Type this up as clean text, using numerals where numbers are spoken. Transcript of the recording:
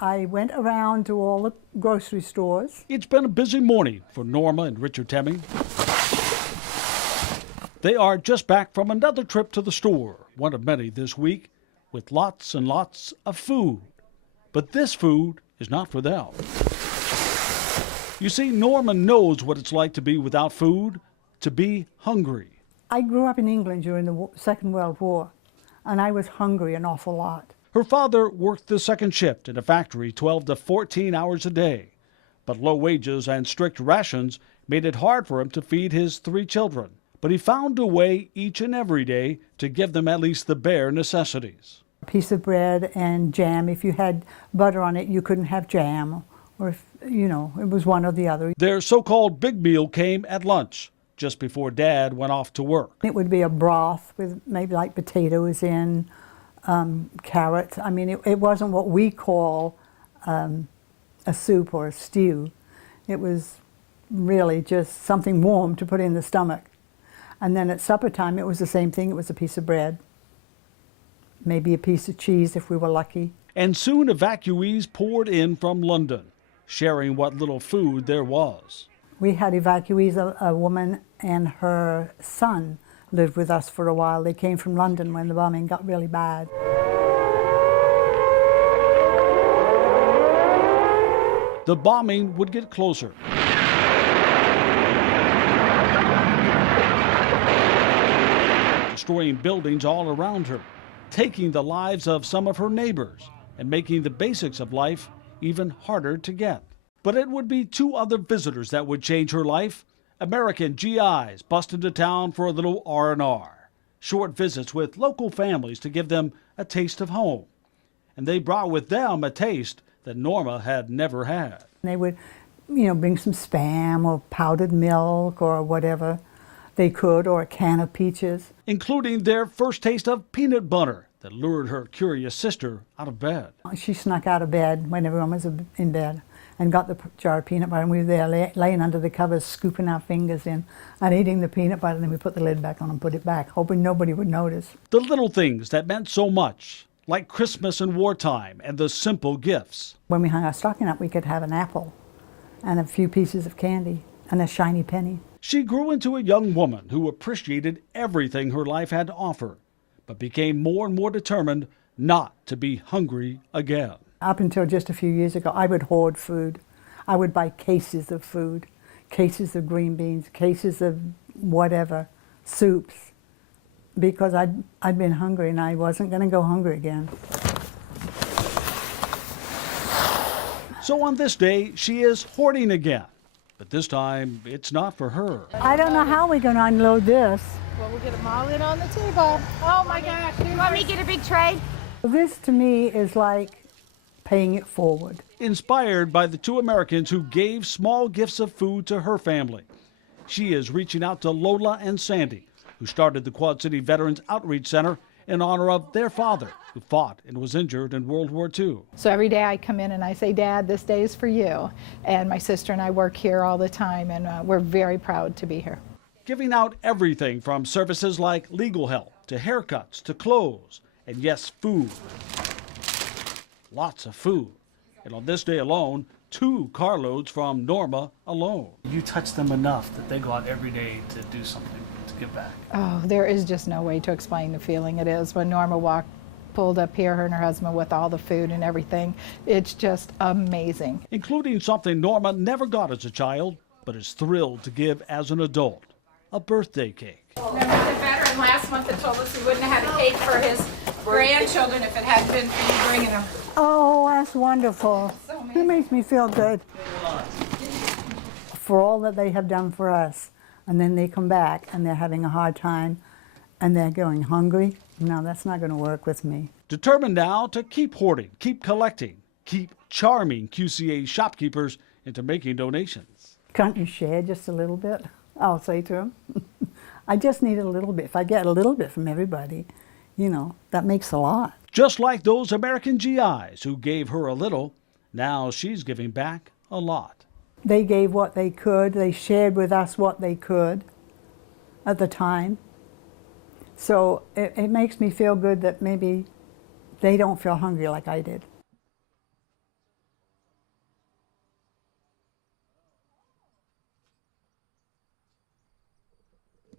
I went around to all the grocery stores. It's been a busy morning for Norma and Richard Temming. They are just back from another trip to the store, one of many this week, with lots and lots of food. But this food is not for them. You see, Norma knows what it's like to be without food, to be hungry. I grew up in England during the Second World War, and I was hungry an awful lot. Her father worked the second shift in a factory 12 to 14 hours a day. But low wages and strict rations made it hard for him to feed his 3 children. But he found a way each and every day to give them at least the bare necessities. A piece of bread and jam. If you had butter on it, you couldn't have jam. Or if, it was one or the other. Their so-called big meal came at lunch, just before Dad went off to work. It would be a broth with maybe like potatoes in, carrots. I mean, it wasn't what we call a soup or a stew. It was really just something warm to put in the stomach. And then at supper time, it was the same thing. It was a piece of bread, maybe a piece of cheese if we were lucky. And soon evacuees poured in from London, sharing what little food there was. We had evacuees, a woman and her son lived with us for a while. They came from London when the bombing got really bad. The bombing would get closer. Destroying buildings all around her, taking the lives of some of her neighbors, and making the basics of life even harder to get. But it would be 2 other visitors that would change her life. American GIs bust into town for a little R&R. Short visits with local families to give them a taste of home. And they brought with them a taste that Norma had never had. They would, bring some Spam or powdered milk or whatever they could, or a can of peaches. Including their first taste of peanut butter that lured her curious sister out of bed. She snuck out of bed when everyone was in bed and got the jar of peanut butter, and we were there laying under the covers, scooping our fingers in and eating the peanut butter, and then we put the lid back on and put it back, hoping nobody would notice. The little things that meant so much, like Christmas and wartime and the simple gifts. When we hung our stocking up, we could have an apple and a few pieces of candy and a shiny penny. She grew into a young woman who appreciated everything her life had to offer, but became more and more determined not to be hungry again. Up until just a few years ago, I would hoard food. I would buy cases of food, cases of green beans, cases of whatever, soups, because I'd been hungry and I wasn't going to go hungry again. So on this day, she is hoarding again. But this time, it's not for her. I don't know how we're going to unload this. Well, we'll get them all in on the table. Oh my gosh. You want me to get a big tray? This to me is like paying it forward. Inspired by the 2 Americans who gave small gifts of food to her family, she is reaching out to Lola and Sandy, who started the Quad City Veterans Outreach Center in honor of their father, who fought and was injured in World War II. So every day I come in and I say, Dad, this day is for you. And my sister and I work here all the time, and we're very proud to be here. Giving out everything from services like legal help to haircuts to clothes, and yes, food. Lots of food. And on this day alone, 2 carloads from Norma alone. You touch them enough that they go out every day to do something to give back. Oh, there is just no way to explain the feeling it is when Norma pulled up here, her and her husband, with all the food and everything. It's just amazing. Including something Norma never got as a child, but is thrilled to give as an adult, a birthday cake. Remember the veteran last month that told us he wouldn't have had a cake for his grandchildren if it hadn't been for you bringing them. Oh, that's wonderful. It makes me feel good. For all that they have done for us, and then they come back and they're having a hard time and they're going hungry. No, that's not going to work with me. Determined now to keep hoarding, keep collecting, keep charming QCA shopkeepers into making donations. Can't you share just a little bit? I'll say to them. I just need a little bit. If I get a little bit from everybody, that makes a lot. Just like those American GIs who gave her a little, now she's giving back a lot. They gave what they could. They shared with us what they could at the time. So it makes me feel good that maybe they don't feel hungry like I did.